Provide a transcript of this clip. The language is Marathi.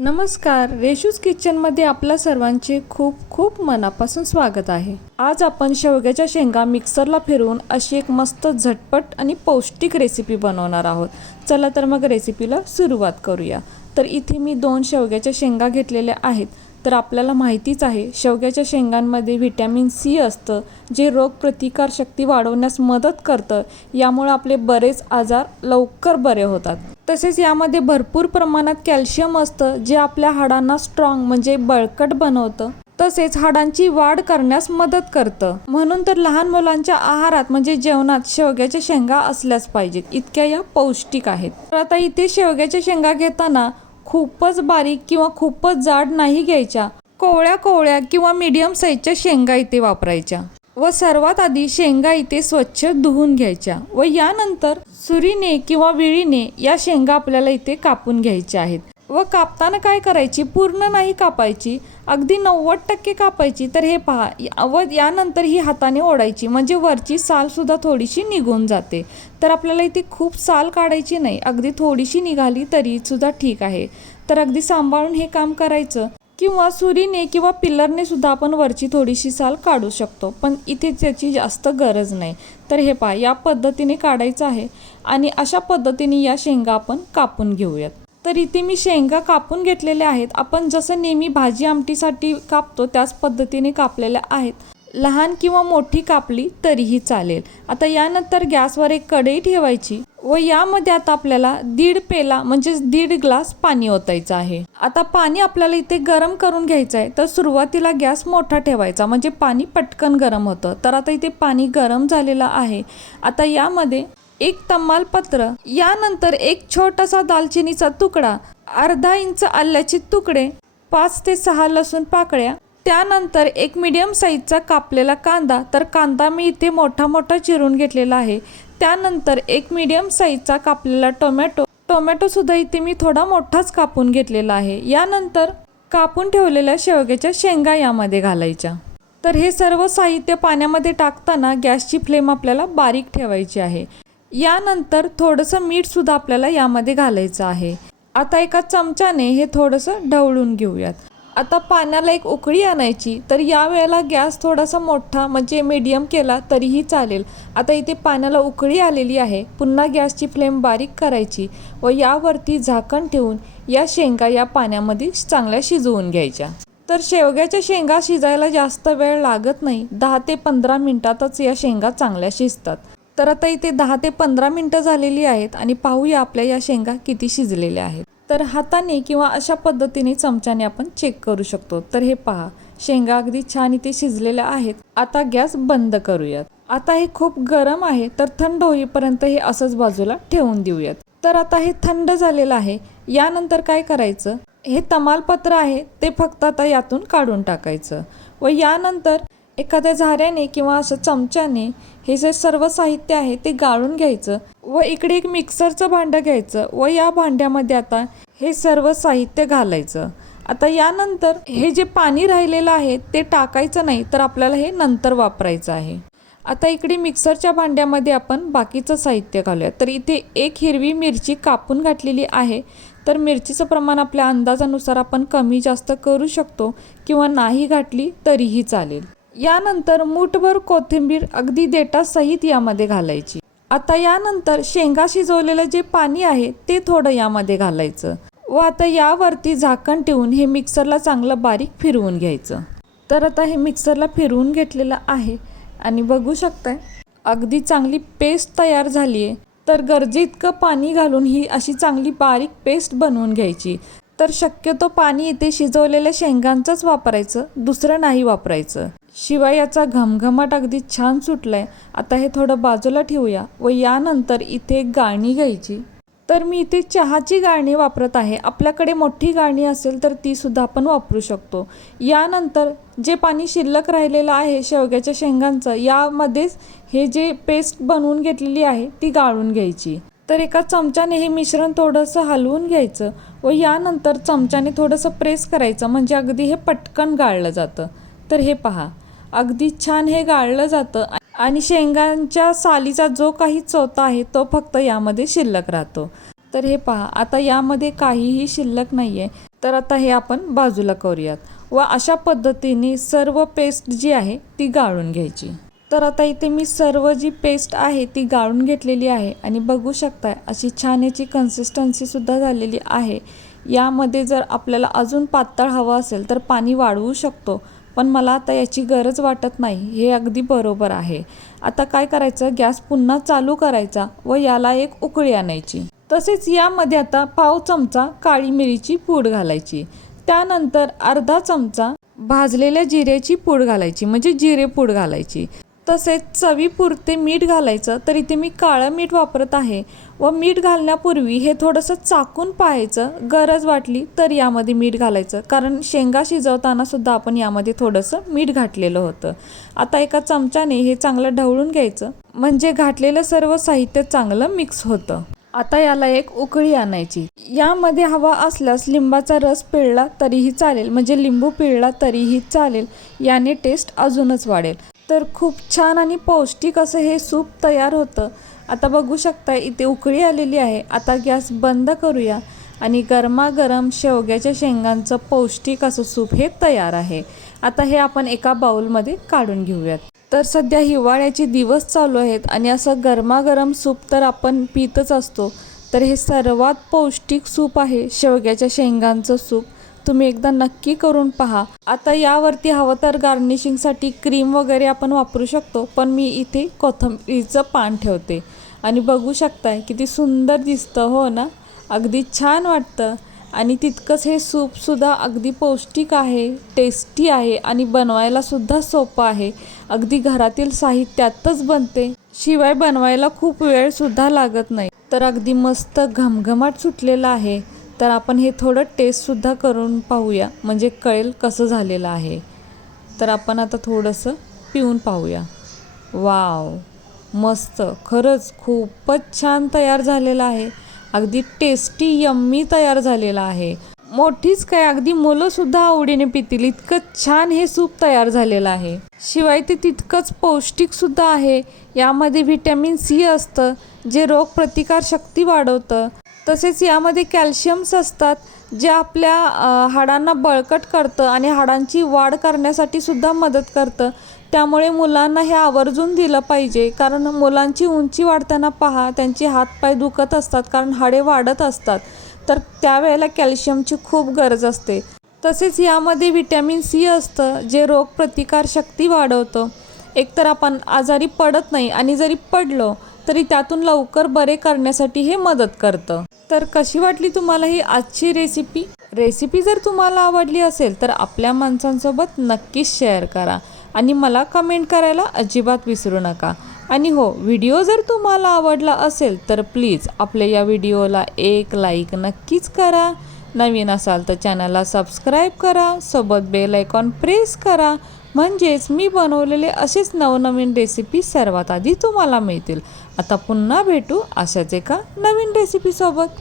नमस्कार रेशूज किचनमध्ये आपल्या सर्वांचे खूप खूप मनापासून स्वागत आहे. आज आपण शेवग्याच्या शेंगा मिक्सरला फिरवून अशी एक मस्त झटपट आणि पौष्टिक रेसिपी बनवणार आहोत. चला तर मग रेसिपीला सुरुवात करूया. तर इथे मी दोन शेवग्याच्या शेंगा घेतलेल्या आहेत. तर आपल्याला माहितीच आहे शेवग्याच्या शेंगांमध्ये व्हिटॅमिन सी असतं जे रोगप्रतिकारशक्ती वाढवण्यास मदत करतं. यामुळे आपले बरेच आजार लवकर बरे होतात. तसेच यामध्ये भरपूर प्रमाणात कॅल्शियम असतं जे आपल्या हाडांना स्ट्रॉंग म्हणजे बळकट बनवतं. तसेच हाडांची वाढ करण्यास मदत करतं. म्हणून तर लहान मुलांच्या आहारात म्हणजे जेवणात शेवग्याच्या शेंगा असल्याच पाहिजेत. इतक्या या पौष्टिक आहेत. तर आता इथे शेवग्याच्या शेंगा घेताना खूपच बारीक किंवा खूपच जाड नाही घ्यायच्या. कोवळ्या कोवळ्या किंवा मीडियम साईजच्या शेंगा इथे वापरायच्या. व सर्वात आधी शेंगा इथे स्वच्छ धुवून घ्यायच्या व यानंतर सुरीने किंवा विळीने या शेंगा आपल्याला इथे कापून घ्यायच्या आहेत. व कापताना काय करायची? पूर्ण नाही कापायची अगदी नव्वद टक्के कापायची. तर हे पहा या- व यानंतर ही हाताने ओढायची म्हणजे वरची सालसुद्धा थोडीशी निघून जाते. तर आपल्याला इथे खूप साल काढायची नाही अगदी थोडीशी निघाली तरी सुद्धा ठीक आहे. तर अगदी सांभाळून हे काम करायचं. किंवा सुरीने किंवा पिल्लरने सुद्धा आपण वरची थोडीशी साल काढू शकतो. पण इथे त्याची जास्त गरज नाही. तर हे पहा या पद्धतीने काढायचं आहे आणि अशा पद्धतीने या शेंगा आपण कापून घेऊयात. तर इथे मी शेंगा कापून घेतलेल्या आहेत. आपण जसं नेहमी भाजी आमटीसाठी कापतो त्याच पद्धतीने कापलेल्या आहेत. लहान किंवा मोठी कापली तरीही चालेल. आता यानंतर गॅसवर एक कढई ठेवायची. व यामध्ये आता आपल्याला दीड पेला म्हणजेच दीड ग्लास पाणी ओतायचं आहे. आता पाणी आपल्याला इथे गरम करून घ्यायचं आहे तर सुरुवातीला गॅस मोठा ठेवायचा म्हणजे पाणी पटकन गरम होतं. तर आता इथे पाणी गरम झालेलं आहे. आता यामध्ये एक तमालपत्र यानंतर एक छोटासा दालचिनीचा तुकडा अर्धा इंच आल्याचे तुकडे पाच ते सहा लसूण पाकळ्या त्यानंतर एक मीडियम साईजचा कापलेला कांदा तर कांदा मी इथे मोठा मोठा चिरून घेतलेला आहे. त्यानंतर एक मीडियम साईजचा कापलेला टोमॅटो टोमॅटो सुद्धा इथे मी थोडा मोठाच कापून घेतलेला आहे. यानंतर कापून ठेवलेल्या शेवग्याच्या शेंगा यामध्ये घालायच्या. तर हे सर्व साहित्य पाण्यामध्ये टाकताना गॅसची फ्लेम आपल्याला बारीक ठेवायची आहे. यानंतर थोडंसं मीठ सुद्धा आपल्याला यामध्ये घालायचं आहे. आता एका चमच्याने हे थोडंसं ढवळून घेऊयात. आता पाण्याला एक उकळी आणायची तर या वेळेला गॅस थोडासा मोठा म्हणजे मीडियम केला तरीही चालेल. आता इथे पाण्याला उकळी आलेली आहे. पुन्हा गॅसची फ्लेम बारीक करायची व यावरती झाकण ठेवून या शेंगा या पाण्यामध्ये चांगल्या शिजवून घ्यायच्या. तर शेवग्याच्या शेंगा शिजायला जास्त वेळ लागत नाही. दहा ते पंधरा मिनटातच या शेंगा चांगल्या शिजतात. तर आता इथे दहा ते पंधरा मिनटं झालेली आहेत आणि पाहूया आपल्या या शेंगा किती शिजलेल्या आहेत. तर हाताने किंवा अशा पद्धतीने चमच्याने आपण चेक करू शकतो. तर हे पहा शेंगा अगदी छान इथे शिजलेल्या आहेत. आता गॅस बंद करूयात. आता हे खूप गरम आहे तर थंड होईपर्यंत हे असंच बाजूला ठेवून देऊयात. तर आता हे थंड झालेलं आहे यानंतर काय करायचं? हे तमालपत्र आहे ते फक्त आता यातून काढून टाकायचं. व यानंतर एखाद्या झाऱ्याने किंवा असं चमच्याने हे जे सर्व साहित्य आहे ते गाळून घ्यायचं व इकडे एक मिक्सरचं भांडं घ्यायचं व या भांड्यामध्ये आता हे सर्व साहित्य घालायचं. आता यानंतर हे जे पाणी राहिलेलं आहे ते टाकायचं नाही तर आपल्याला हे नंतर वापरायचं आहे. आता इकडे मिक्सरच्या भांड्यामध्ये आपण बाकीचं साहित्य घालूया. तर इथे एक हिरवी मिरची कापून घातलेली आहे. तर मिरचीचं प्रमाण आपल्या अंदाजानुसार आपण कमी जास्त करू शकतो किंवा नाही घातली तरीही चालेल. यानंतर मूठभर कोथिंबीर अगदी देटासहित यामध्ये घालायची. आता यानंतर शेंगा शिजवलेलं जे पाणी आहे ते थोडं यामध्ये घालायचं व आता यावरती झाकण ठेवून हे मिक्सरला चांगलं बारीक फिरवून घ्यायचं. तर आता हे मिक्सरला फिरवून घेतलेलं आहे आणि बघू शकताय अगदी चांगली पेस्ट तयार झाली आहे तर गरजेइतकं पाणी घालून ही अशी चांगली बारीक पेस्ट बनवून घ्यायची. तर शक्यतो पाणी इथे शिजवलेल्या शेंगांचंच वापरायचं दुसरं नाही वापरायचं. शिवाय याचा घमघमाट अगदी छान सुटलाय. आता हे थोडं बाजूला ठेवूया व यानंतर इथे एक गाळणी घ्यायची. तर मी इथे चहाची गाळणी वापरत आहे. आपल्याकडे मोठी गाळणी असेल तर ती सुद्धा आपण वापरू शकतो. यानंतर जे पाणी शिल्लक राहिलेलं आहे शेवग्याच्या शेंगांचं यामध्येच हे जे पेस्ट बनवून घेतलेली आहे ती गाळून घ्यायची. तर एका चमच्याने हे मिश्रण थोडंसं हलवून घ्यायचं व यानंतर चमच्याने थोडंसं प्रेस करायचं म्हणजे अगदी हे पटकन गाळलं जातं. तर हे पहा. अगदी छान हे गाळलं जातं आणि शेंगांच्या सालीचा जो काही चोथा आहे तो फक्त यामध्ये शिल्लक राहतो. तर हे पहा आता यामध्ये काहीही शिल्लक नाही आहे तर आता हे आपण बाजूला करूयात व अशा पद्धतीने सर्व पेस्ट जी आहे ती गाळून घ्यायची. तर आता इथे मी सर्व जी पेस्ट आहे ती गाळून घेतलेली आहे आणि बघू शकताय अशी छान याची कन्सिस्टन्सीसुद्धा झालेली आहे. यामध्ये जर आपल्याला अजून पातळ हवं असेल तर पाणी वाढवू शकतो. पण मला आता याची गरज वाटत नाही हे अगदी बरोबर आहे. आता काय करायचं? गॅस पुन्हा चालू करायचा व याला एक उकळी आणायची. तसेच यामध्ये आता पाव चमचा काळी मिरीची पूड घालायची. त्यानंतर अर्धा चमचा भाजलेल्या जिऱ्याची पूड घालायची म्हणजे जिरे पूड घालायची. तसेच चवीपुरते मीठ घालायचं तर इथे मी काळं मीठ वापरत आहे. व मीठ घालण्यापूर्वी हे थोडंसं चाकून पाहायचं गरज वाटली तर यामध्ये मीठ घालायचं. कारण शेंगा शिजवताना सुद्धा आपण यामध्ये थोडंसं मीठ घातलेलं होतं. आता एका चमच्याने हे चांगलं ढवळून घ्यायचं. म्हणजे घातलेलं सर्व साहित्य चांगलं मिक्स होतं. आता याला एक उकळी आणायची. यामध्ये हवा असल्यास लिंबाचा रस पिळला तरीही चालेल. म्हणजे लिंबू पिळला तरीही चालेल. याने टेस्ट अजूनच वाढेल. तर खूप छान आणि पौष्टिक असं हे सूप तयार होतं. आता बघू शकता इथे उकळी आलेली आहे. आता गॅस बंद करूया आणि गरमागरम शेवग्याच्या शेंगांचं पौष्टिक असं सूप हे तयार आहे. आता हे आपण एका बाउलमध्ये काढून घेऊयात. तर सध्या हिवाळ्याचे दिवस चालू आहेत आणि असं गरमागरम सूप तर आपण पितच असतो. तर हे सर्वात पौष्टिक सूप आहे शेवग्याच्या शेंगांचं सूप. तुम्ही एकदा नक्की करून पहा. आता यावरती हवं तर गार्निशिंगसाठी क्रीम वगैरे आपण वापरू शकतो पण मी इथे कोथिंबीरचं पान ठेवते. आणि बघू शकताय किती सुंदर दिसतं हो ना? अगदी छान वाटतं. आणि तितकंच हे सूपसुद्धा अगदी पौष्टिक आहे टेस्टी आहे आणि बनवायला सुद्धा सोपं आहे. अगदी घरातील साहित्यातच बनते. शिवाय बनवायला खूप वेळसुद्धा लागत नाही. तर अगदी मस्त घमघमाट सुटलेला आहे. तर आपण हे थोडं टेस्टसुद्धा करून पाहूया म्हणजे कळेल कसं झालेलं आहे. तर आपण आता थोडंसं पिऊन पाहूया. वाव! मस्त! खरंच खूपच छान तयार झालेलं आहे. अगदी टेस्टी यम्मी तयार झालेला आहे. मोठीच काय अगदी मुलंसुद्धा आवडीने पितील. इतकं छान हे सूप तयार झालेलं आहे. शिवाय ते तितकंच पौष्टिकसुद्धा आहे. यामध्ये व्हिटॅमिन सी असतं जे रोग प्रतिकार शक्ती वाढवतं. तसेच यामध्ये कॅल्शियम्स असतात जे आपल्या हाडांना बळकट करतं आणि हाडांची वाढ करण्यासाठी सुद्धा मदत करतं. त्यामुळे मुलांना हे आवर्जून दिलं पाहिजे. कारण मुलांची उंची वाढताना पहा त्यांचे हातपाय दुखत असतात कारण हाडे वाढत असतात. तर त्यावेळेला कॅल्शियमची खूप गरज असते. तसेच यामध्ये व्हिटॅमिन सी असतं जे रोग प्रतिकार शक्ती वाढवतं. एकतर आपण आजारी पडत नाही आणि जरी पडलो तरी त्यातून लवकर बरे करण्यासाठी हे मदत करतं. तर कशी वाटली तुम्हाला ही आजची रेसिपी रेसिपी जर तुम्हाला आवडली असेल तर आपल्या माणसांसोबत नक्कीच शेअर करा. आणि मला कमेंट करायला अजिबात विसरू नका. आणि हो व्हिडिओ जर तुम्हाला आवडला असेल तर प्लीज आपल्या या व्हिडिओला एक लाईक नक्कीच करा. नवीन असाल तर चॅनलला सबस्क्राईब करा. सोबत बेल आयकॉन प्रेस करा. म्हणजेच मी बनवलेले असेच नवनवीन रेसिपी सर्वात आधी तुम्हाला मिळतील. आता पुन्हा भेटू अशाच एका नवीन रेसिपीसोबत